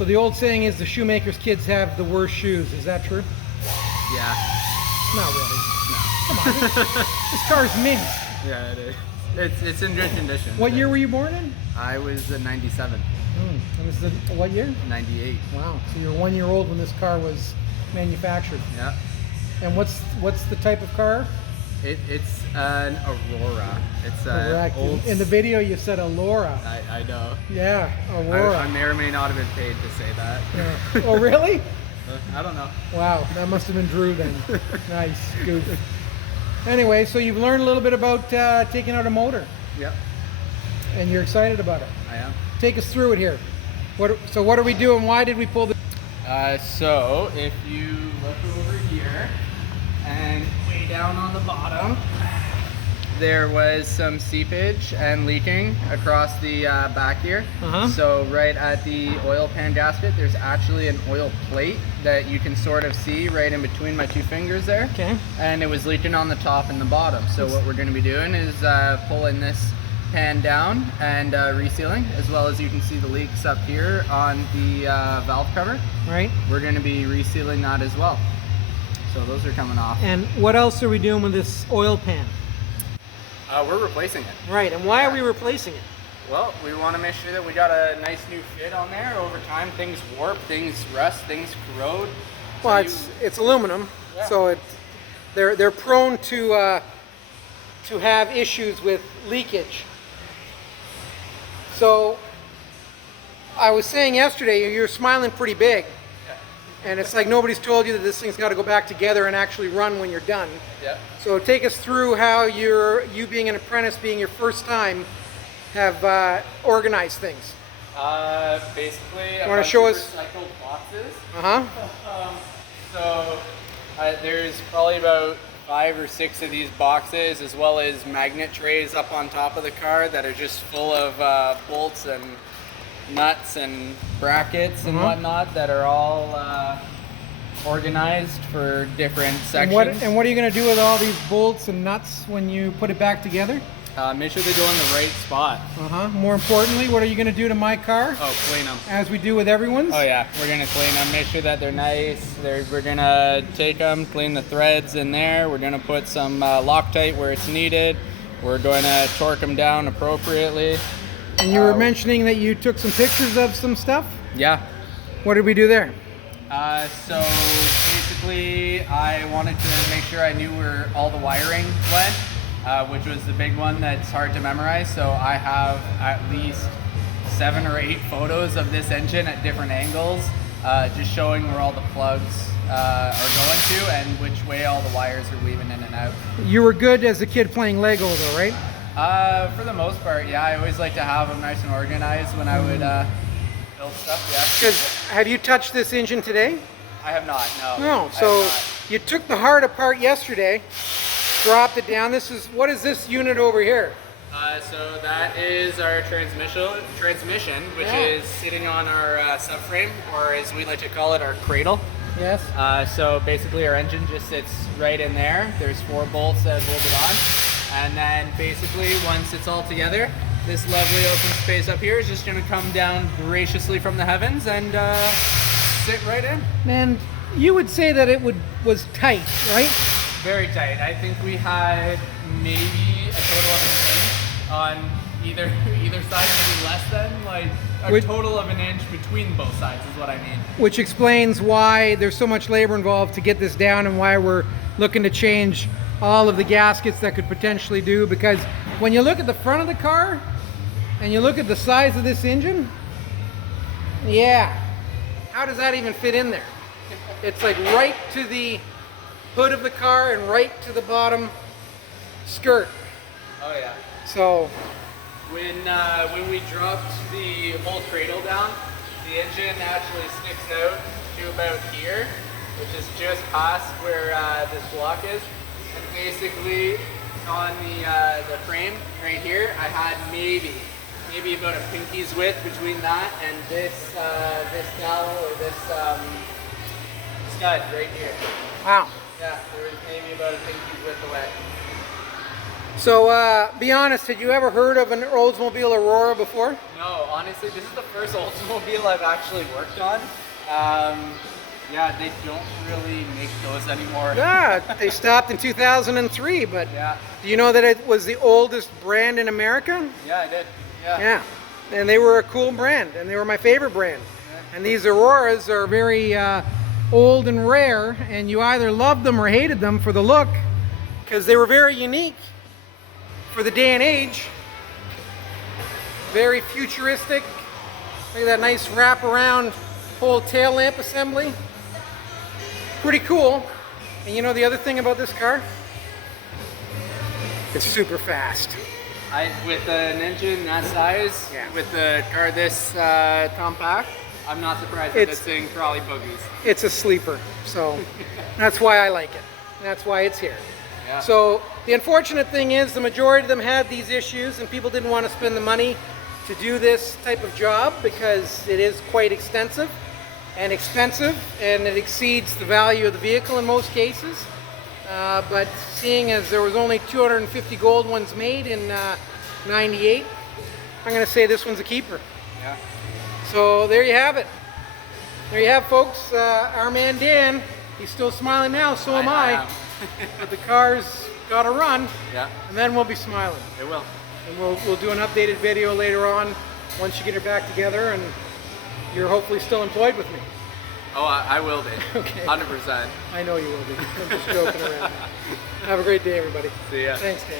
So the old saying is the shoemaker's kids have the worst shoes. Is that true? Yeah. Not really. No. Come on. This car's mint. Yeah, it is. It's in good condition. What year were you born in? I was 97. And this is what year? 98. Wow. So you're 1 year old when this car was manufactured. Yeah. And what's the type of car? It's an Aurora. It's Correct. old. In the video you said Aurora. I know. Yeah, Aurora. I may or may not have been paid to say that. Yeah. Oh, really? I don't know. Wow, that must have been Drew then. Nice, goof. Anyway, so you've learned a little bit about taking out a motor. Yep. And you're excited about it. I am. Take us through it here. So what are we doing? Why did we pull this? So if you look over here and way down on the bottom, there was some seepage and leaking across the back here. So right at the oil pan gasket, there's actually an oil plate that you can sort of see right in between my two fingers there. Okay. And it was leaking on the top and the bottom. So what we're going to be doing is pulling this pan down and resealing, as well as you can see the leaks up here on the valve cover. Right. We're going to be resealing that as well. So those are coming off. And what else are we doing with this oil pan? We're replacing it. Right, and why are we replacing it? Well, we want to make sure that we got a nice new fit on there. Over time, things warp, things rust, things corrode. Well, it's aluminum, so they're prone to have issues with leakage. So I was saying yesterday, you're smiling pretty big. And it's like nobody's told you that this thing's got to go back together and actually run when you're done. Yeah. So take us through how you being an apprentice, being your first time, have organized things. Basically, you want to show us recycled boxes. So There's probably about 5 or 6 of these boxes, as well as magnet trays up on top of the car that are just full of bolts and nuts and brackets and whatnot that are all organized for different sections. And what are you going to do with all these bolts and nuts when you put it back together? Make sure they go in the right spot. More importantly, what are you going to do to my car? Oh, clean them. As we do with everyone's? Oh yeah, we're going to clean them, make sure that they're nice. We're going to take them, clean the threads in there. We're going to put some Loctite where it's needed. We're going to torque them down appropriately. And you were mentioning that you took some pictures of some stuff? Yeah. What did we do there? So basically, I wanted to make sure I knew where all the wiring went, which was the big one that's hard to memorize. So I have at least 7 or 8 photos of this engine at different angles, just showing where all the plugs are going to and which way all the wires are weaving in and out. You were good as a kid playing Lego though, right? For the most part, yeah. I always like to have them nice and organized when I would build stuff, yeah. Because have you touched this engine today? I have not, no. No, so you took the heart apart yesterday, dropped it down. What is this unit over here? So that is our transmission, which is sitting on our subframe, or as we like to call it, our cradle. Yes. So basically our engine just sits right in there. There's 4 bolts that hold it on. And then basically once it's all together, this lovely open space up here is just going to come down graciously from the heavens and sit right in. And you would say that it was tight, right? Very tight. I think we had maybe a total of an inch on either side, maybe less than, like a total of an inch between both sides is what I mean. Which explains why there's so much labor involved to get this down and why we're looking to change all of the gaskets that could potentially do, because when you look at the front of the car and you look at the size of this engine, how does that even fit in there? It's like right to the hood of the car and right to the bottom skirt. Oh yeah. So when we dropped the whole cradle down, the engine actually sticks out to about here, which is just past where this block is. And basically on the frame right here, I had maybe about a pinky's width between that and this dowel or this stud right here. Wow. Yeah, there was maybe about a pinky's width away. So, be honest, had you ever heard of an Oldsmobile Aurora before? No, honestly, this is the first Oldsmobile I've actually worked on. Yeah, they don't really make those anymore. Yeah, they stopped in 2003, but Yeah. do you know that it was the oldest brand in America? Yeah, I did. Yeah. Yeah, and they were a cool brand, and they were my favorite brand. And these Auroras are very old and rare, and you either loved them or hated them for the look, because they were very unique for the day and age. Very futuristic. Look at that nice wraparound whole tail lamp assembly. Pretty cool. And you know the other thing about this car? It's super fast. With an engine that size, Yeah. with the car this compact, I'm not surprised that It's- this thing probably boogies. It's a sleeper, so that's why I like it. That's why it's here. Yeah. So the unfortunate thing is the majority of them had these issues, and people didn't want to spend the money to do this type of job because it is quite extensive and expensive, and it exceeds the value of the vehicle in most cases. But seeing as there was only 250 gold ones made in 98, I'm going to say this one's a keeper. Yeah. So there you have it. There you have, folks. Our man Dan, he's still smiling now, so am I. am. But the car's got to run, Yeah, and then we'll be smiling. it will. And we'll do an updated video later on once you get it back together and you're hopefully still employed with me. Oh, I will be. Okay. 100%. I know you will be. I'm just joking around. Have a great day, everybody. See ya. Thanks, Dan.